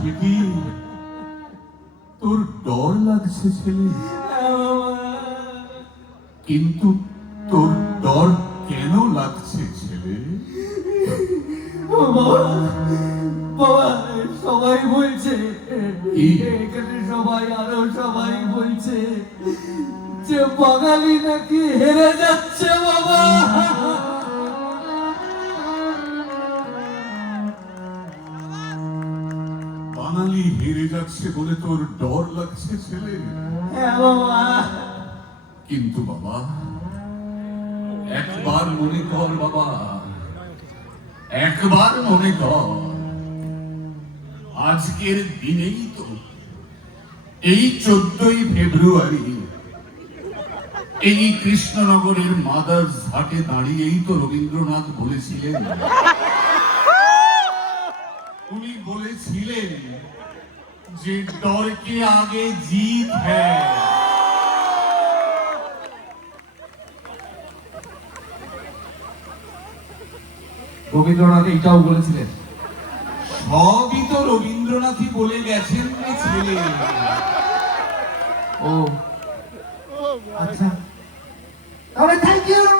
সে কি তোর ডর লাগছে ছেলে? কিন্তু তোর ডর কেন লাগছে ছেলে? বাবা, সবাই বলছে, এখানে সবাই আরো সবাই বলছে যে বাঙালি নাকি হেরে যাচ্ছে বাবা। বাঙালি হেরে যাচ্ছে বলে তোর ডর লাগছে ছেলে? হ্যাঁ বাবা। কিন্তু বাবা, একবার মনে কর বাবা, একবার মনে কর, আজকের দিনেই তো, এই 14ই ফেব্রুয়ারি এই কৃষ্ণনগরের মাদার্স ঘাটে দাঁড়িয়েই তো রবীন্দ্রনাথ বলেছিলেন, উনি বলেছিলেন যে डर के आगे जीत है। রবীন্দ্রনাথ এটাও বলেছিলেন। সবই তো রবীন্দ্রনাথই বলে গেছেন রে ছেলে। ও আচ্ছা, তাহলে থ্যাংক ইউ।